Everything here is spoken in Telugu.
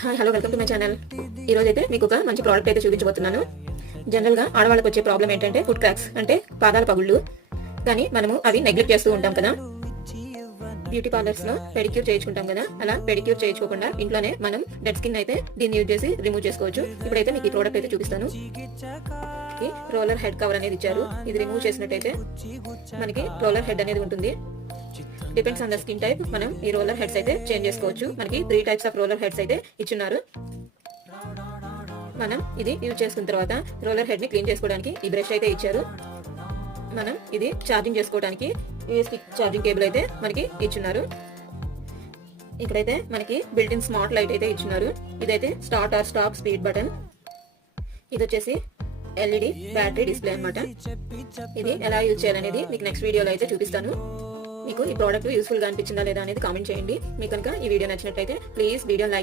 Hi hello welcome to my channel. ఈరోజు అయితే మీకు ఒక మంచి ప్రోడక్ట్ అయితే చూపించబోతున్నాను. జనరల్గా ఆడవాళ్ళకి వచ్చే ప్రాబ్లం ఏంటంటే ఫుట్ క్రాక్స్ అంటే పాదాల పగుళ్ళు. కానీ మనము అవి నెగ్లెక్ట్ చేస్తూ ఉంటాం కదా. బ్యూటీ పార్లర్స్లో పెడిక్యూర్ చేయించుకుంటాం కదా, అలా పెడిక్యూర్ చేయించుకోకుండా ఇంట్లోనే మనం డెడ్ స్కిన్ అయితే దీన్ని యూజ్ చేసి రిమూవ్ చేసుకోవచ్చు. ఇప్పుడైతే మీకు ఈ ప్రోడక్ట్ అయితే చూపిస్తాను. రోలర్ హెడ్ కవర్ అనేది ఇచ్చారు. ఇది రిమూవ్ చేసినట్టయితే మనకి రోలర్ హెడ్ అనేది ఉంటుంది. Depends on the skin type మనం ఈ రోలర్ హెడ్స్ అయితే చేంజ్ చేసుకోవచ్చు. మనకి 3 టైప్స్ ఆఫ్ రోలర్ హెడ్స్ అయితే ఇచ్చున్నారు. మనం ఇది యూజ్ చేసుకున్న తర్వాత రోలర్ హెడ్ ని క్లీన్ చేసుకోవడానికి ఈ బ్రష్ అయితే ఇచ్చారు. మనం ఇది ఛార్జింగ్ చేసుకోవడానికి యూఎస్బి ఛార్జింగ్ కేబుల్ అయితే మనకి ఇచ్చున్నారు. ఇక్కడైతే మనకి బిల్ట్ ఇన్ స్మార్ట్ లైట్ అయితే ఇచ్చున్నారు. ఇదైతే start or stop speed button. ఇది వచ్చేసి ఎల్ఈడి బ్యాటరీ డిస్ప్లే అన్నమాట. ఇది ఎలా యూజ్ చేయాలనేది మీకు నెక్స్ట్ వీడియోలో అయితే చూపిస్తాను. మీకు ఈ ప్రోడక్ట్ యూస్ఫుల్ గా అనిపించిందా లేదా అనేది కామెంట్ చేయండి. మీకు కనుక ఈ వీడియో నచ్చినట్లయితే ప్లీజ్ వీడియో లైక్